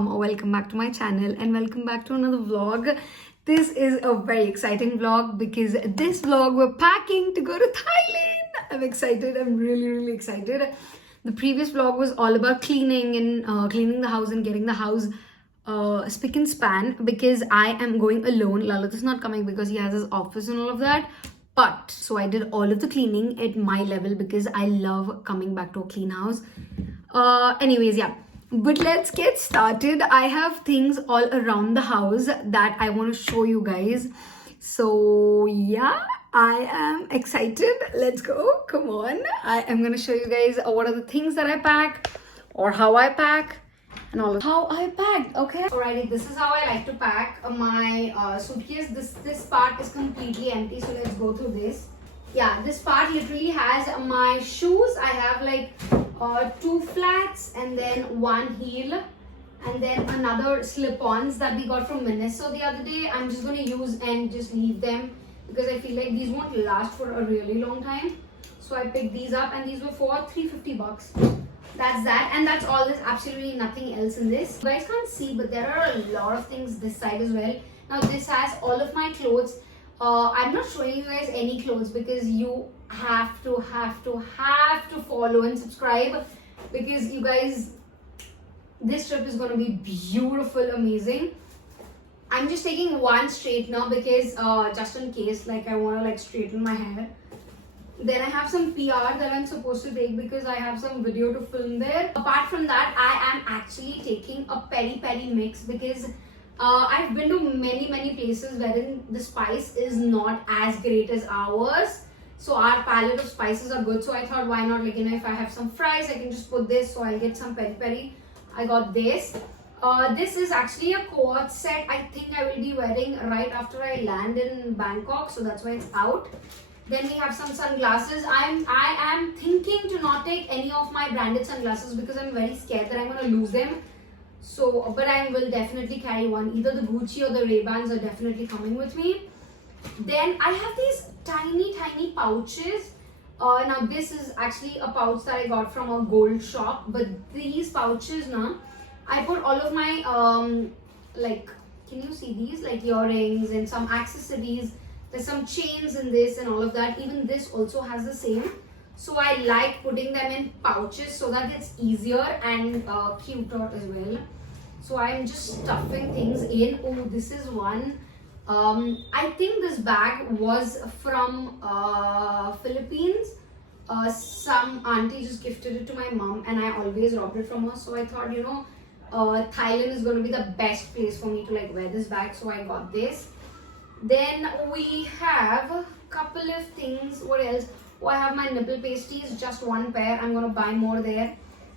welcome back to my channel and welcome back to another vlog. This is a very exciting vlog because this vlog we're packing to go to Thailand. I'm excited. I'm really excited. The previous vlog was all about cleaning and cleaning the house and getting the house spick and span because I am going alone. Lalit is not coming because he has his office and all of that. But so I did all of the cleaning at my level because I love coming back to a clean house. Anyways, yeah. But let's get started. I have things all around the house that I want to show you guys. So yeah, I am excited. Let's go. Come on. I am going to show you guys what are the things that I pack or how I pack and all of how I packed. Okay. Alrighty, this is how I like to pack my suitcase. This part is completely empty. So let's go through this. Yeah, this part literally has my shoes. I have like 2 flats and then 1 heel and then another slip-ons that we got from Miniso the other day. I'm just going to use and just leave them because I feel like these won't last for a really long time. So I picked these up and these were for $350. That's that, and that's all. There's absolutely nothing else in this. You guys can't see, but there are a lot of things this side as well. Now this has all of my clothes. I'm not showing you guys any clothes because you have to follow and subscribe because you guys, this trip is going to be beautiful, amazing. I'm just taking one straightener because just in case, like I want to like straighten my hair. Then I have some PR that I'm supposed to take because I have some video to film there. Apart from that, I am actually taking a peri-peri mix because I've been to many places wherein the spice is not as great as ours. So our palette of spices are good. So I thought, why not, like, you know, if I have some fries, I can just put this. So I'll get some peri-peri. I got this. This is actually a co-ord set. I think I will be wearing right after I land in Bangkok. So that's why it's out. Then we have some sunglasses. I am thinking to not take any of my branded sunglasses because I'm very scared that I'm going to lose them. So, but I will definitely carry one. Either the Gucci or the Ray-Bans are definitely coming with me. Then I have these tiny pouches. Now this is actually a pouch that I got from a gold shop. But these pouches now, I put all of my like, can you see these? Like earrings and some accessories. There's some chains in this and all of that. Even this also has the same. So I like putting them in pouches so that it's easier and cuter as well. So I'm just stuffing things in. Oh, this is one. I think this bag was from Philippines. Some auntie just gifted it to my mom and I always robbed it from her. So I thought, you know, Thailand is going to be the best place for me to like wear this bag. So I got this. Then we have a couple of things. What else? Oh, I have my nipple pasties, just 1 pair. I'm going to buy more there.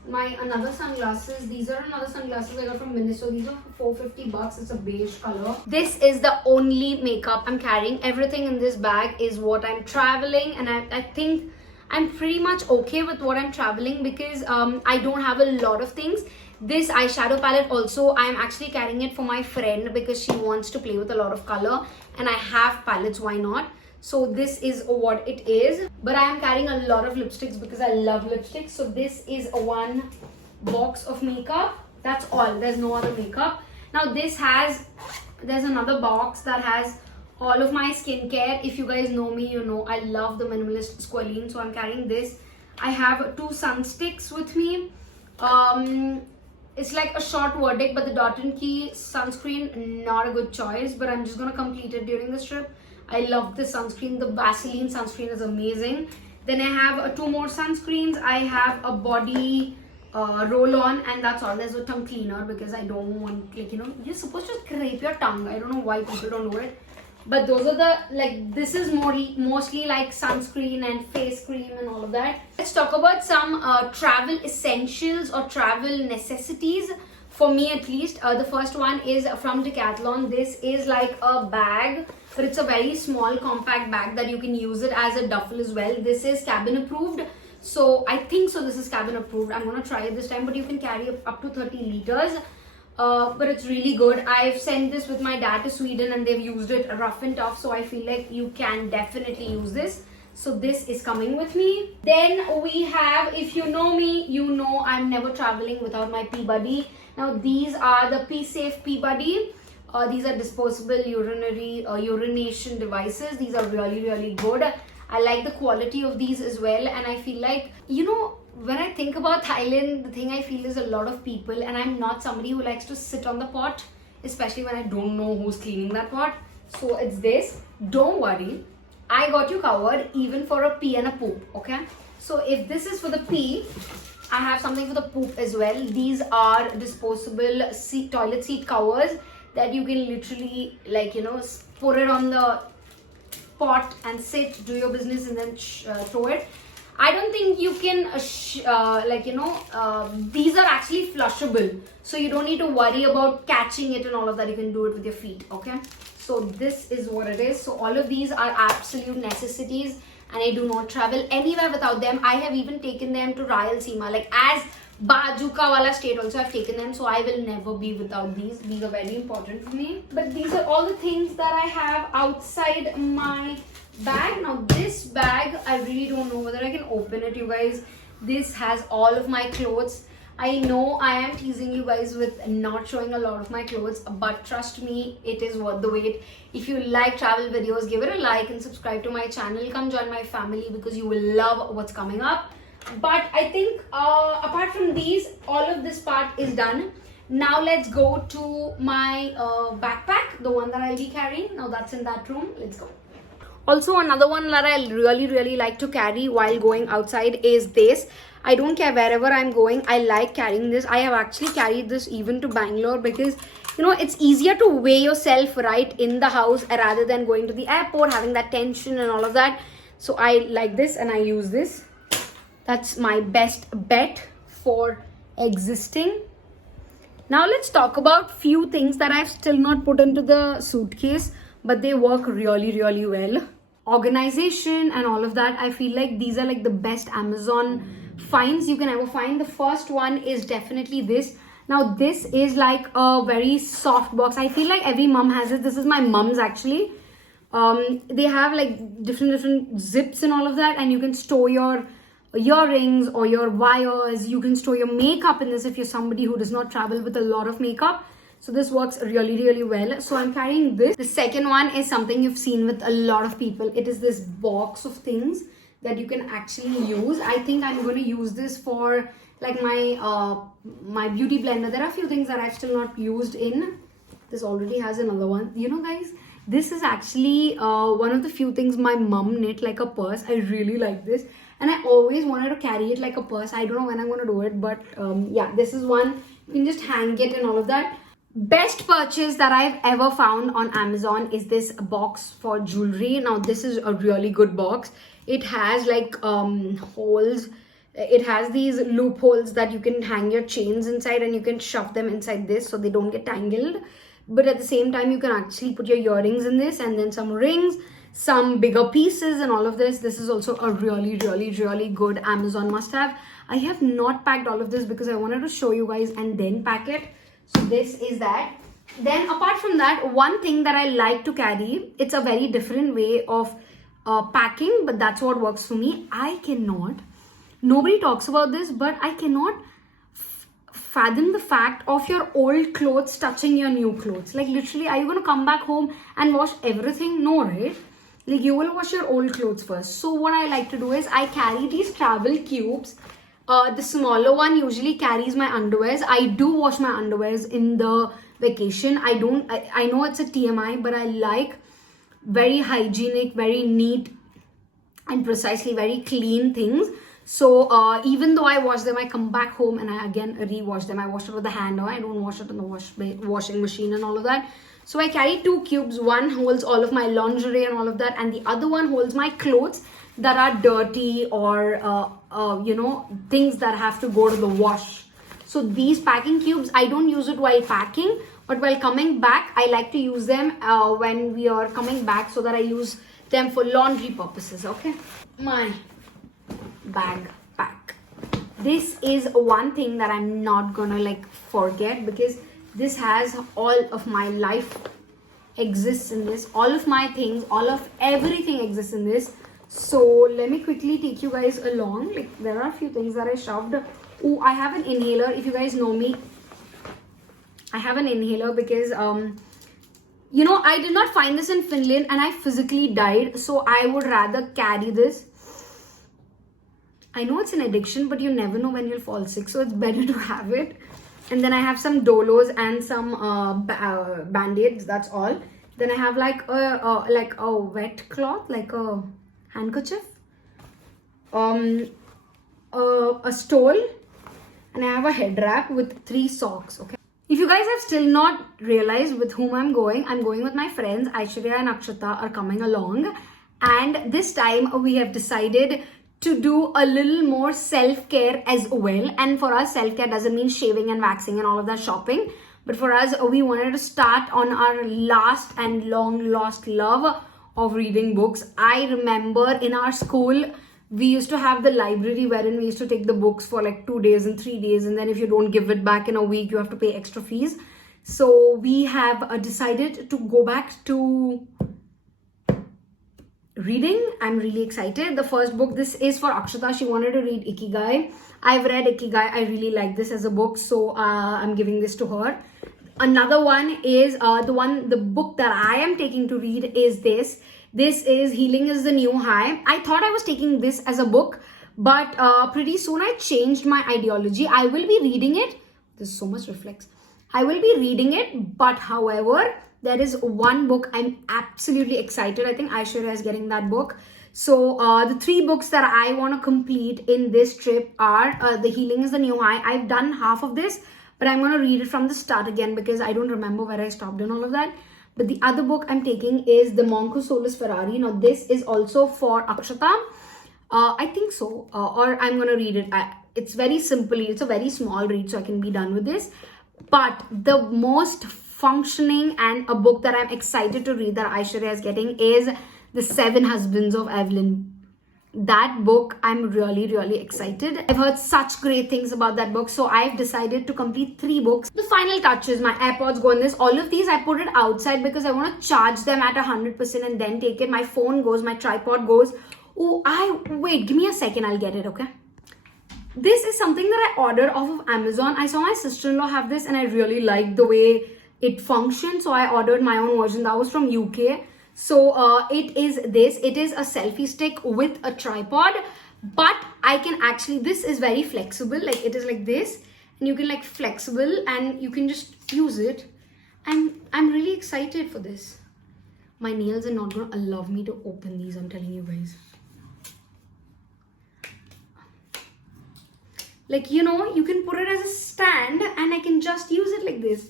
My another sunglasses. These are another sunglasses I got from Miniso. These are for $450. It's a beige color. This is the only makeup I'm carrying. Everything in this bag is what I'm traveling. And I think I'm pretty much okay with what I'm traveling because I don't have a lot of things. This eyeshadow palette also, I'm actually carrying it for my friend because she wants to play with a lot of color. And I have palettes, why not? So this is what it is. But I am carrying a lot of lipsticks because I love lipsticks. So this is one box of makeup. That's all. There's no other makeup. Now there's another box that has all of my skincare. If you guys know me, you know I love the minimalist squalene. So I'm carrying this. I have 2 sunsticks with me. It's like a short verdict, but the Dot & Key sunscreen, not a good choice. But I'm just going to complete it during this trip. I love this sunscreen. The Vaseline sunscreen is amazing. Then I have 2 more sunscreens. I have a body roll-on and that's all. There's a tongue cleaner because I don't want, like, you know, you're supposed to scrape your tongue. I don't know why people don't do it. But those are the, like, this is mostly like sunscreen and face cream and all of that. Let's talk about some travel essentials or travel necessities. For me at least, the first one is from Decathlon. This is like a bag, but it's a very small compact bag that you can use it as a duffel as well. This is cabin approved. So I think so this is cabin approved. I'm going to try it this time, but you can carry up to 30 liters. But it's really good. I've sent this with my dad to Sweden and they've used it rough and tough. So I feel like you can definitely use this. So this is coming with me. Then we have, if you know me, you know I'm never traveling without my pee buddy. Now these are the Pee Safe Pee Buddy. These are disposable urination devices. These are really good. I like the quality of these as well, and I feel like, you know, when I think about Thailand, the thing I feel is a lot of people, and I'm not somebody who likes to sit on the pot, especially when I don't know who's cleaning that pot. So it's this. Don't worry, I got you covered even for a pee and a poop, okay? So if this is for the pee, I have something for the poop as well. These are disposable toilet seat covers that you can literally, like, you know, put it on the pot and sit, do your business, and then throw it. I don't think you can like, you know, these are actually flushable, so you don't need to worry about catching it and all of that. You can do it with your feet, okay? So this is what it is. So all of these are absolute necessities, and I do not travel anywhere without them. I have even taken them to Rayalaseema, like as Bajuka wala state also I've taken them, so I will never be without these. These are very important for me. But these are all the things that I have outside my bag. Now this bag, I really don't know whether I can open it, you guys. This has all of my clothes. I know I am teasing you guys with not showing a lot of my clothes, but trust me, it is worth the wait. If you like travel videos, give it a like and subscribe to my channel. Come join my family because you will love what's coming up. But I think apart from these, all of this part is done. Now let's go to my backpack, the one that I'll be carrying. Now that's in that room. Let's go. Also, another one that I really like to carry while going outside is this. I don't care wherever I'm going, I like carrying this. I have actually carried this even to Bangalore because, you know, it's easier to weigh yourself right in the house rather than going to the airport, having that tension and all of that. So I like this and I use this. That's my best bet for existing. Now let's talk about few things that I've still not put into the suitcase, but they work really well. Organization and all of that. I feel like these are like the best Amazon finds you can ever find. The first one is definitely this. Now this is like a very soft box. I feel like every mom has it. This is my mom's actually. They have like different zips and all of that, and you can store your earrings or your wires. You can store your makeup in this if you're somebody who does not travel with a lot of makeup. So this works really well. So I'm carrying this. The second one is something you've seen with a lot of people. It is this box of things that you can actually use. I think I'm going to use this for like my my beauty blender. There are a few things that I've still not used in. This already has another one. You know guys, this is actually one of the few things my mom knit like a purse. I really like this and I always wanted to carry it like a purse. I don't know when I'm going to do it, but yeah, this is one. You can just hang it and all of that. Best purchase that I've ever found on Amazon is this box for jewelry. Now this is a really good box. It has like holes. It has these loopholes that you can hang your chains inside and you can shove them inside this so they don't get tangled. But at the same time, you can actually put your earrings in this and then some rings, some bigger pieces and all of this. This is also a really good Amazon must-have. I have not packed all of this because I wanted to show you guys and then pack it. So this is that. Then apart from that, one thing that I like to carry, it's a very different way of packing, but that's what works for me. I cannot, nobody talks about this, but I cannot fathom the fact of your old clothes touching your new clothes. Like literally, are you going to come back home and wash everything? No, right? Like you will wash your old clothes first. So what I like to do is I carry these travel cubes. The smaller one usually carries my underwears. I do wash my underwears in the vacation. I know it's a TMI, but I like very hygienic, very neat and precisely very clean things. So even though I wash them, I come back home and I again re-wash them. I wash it with the hand, or I don't wash it in the washing machine and all of that. So I carry two cubes. One holds all of my lingerie and all of that, and the other one holds my clothes that are dirty or you know, things that have to go to the wash. So these packing cubes, I don't use it while packing, but while coming back, I like to use them when we are coming back so that I use them for laundry purposes. Okay, my bag pack. This is one thing that I'm not gonna like forget because this has all of my life exists in this. All of my things, all of everything exists in this. So let me quickly take you guys along. Like, there are a few things that I shoved. Oh, I have an inhaler. If you guys know me, I have an inhaler because you know, I did not find this in Finland and I physically died, so I would rather carry this. I know it's an addiction, but you never know when you'll fall sick, so it's better to have it. And then I have some Dolos and some band-aids, that's all. Then I have like a wet cloth, like a handkerchief, a stole, and I have a head wrap with 3 socks, okay? If you guys have still not realized with whom I'm going with my friends. Aishwarya and Akshata are coming along. And this time we have decided to do a little more self-care as well. And for us, self-care doesn't mean shaving and waxing and all of that shopping. But for us, we wanted to start on our last and long lost love of reading books. I remember in our school, we used to have the library wherein we used to take the books for like 2 days and 3 days, and then if you don't give it back in a week, you have to pay extra fees. So we have decided to go back to reading. I'm really excited. The first book, this is for Akshata. She wanted to read Ikigai. I've read Ikigai. I really like this as a book, so I'm giving this to her. Another one is the book that I am taking to read is this. This is Healing is the New High. I thought I was taking this as a book, but pretty soon I changed my ideology. I will be reading it. There's so much reflex. I will be reading it, but however, there is one book I'm absolutely excited. I think Aishwarya is getting that book. So the 3 books that I want to complete in this trip are The Healing is the New High. I've done half of this, but I'm going to read it from the start again because I don't remember where I stopped and all of that. But the other book I'm taking is The Monk Who Sold His Ferrari. Now this is also for Akshata. I think so. Or I'm going to read it. It's very simple. It's a very small read, so I can be done with this. But the most functioning and a book that I'm excited to read that Aishwarya is getting is The 7 Husbands of Evelyn. That book, I'm really, really excited. I've heard such great things about that book. So I've decided to complete 3 books. The final touches, my AirPods go in this. All of these, I put it outside because I want to charge them at 100% and then take it. My phone goes, my tripod goes. Oh, wait, give me a second. I'll get it, okay? This is something that I ordered off of Amazon. I saw my sister-in-law have this and I really liked the way it functioned. So I ordered my own version. That was from UK. So it is this. It is a selfie stick with a tripod, but I can actually, this is very flexible. Like it is like this and you can like flexible and you can just use it. And I'm really excited for this. My nails are not going to allow me to open these, I'm telling you guys. Like, you know, you can put it as a stand and I can just use it like this.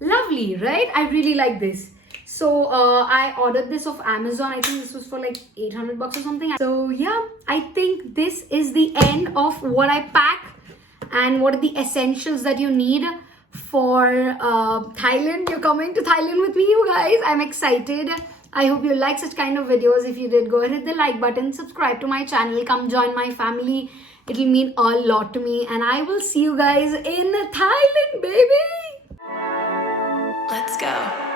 Lovely, right? I really like this. So I ordered this off Amazon. I think this was for like 800 bucks or something. So yeah, I think this is the end of what I pack and what are the essentials that you need for Thailand. You're coming to Thailand with me, you guys. I'm excited. I hope you like such kind of videos. If you did, go ahead and hit the like button, subscribe to my channel, come join my family. It'll mean a lot to me and I will see you guys in Thailand, baby. Let's go.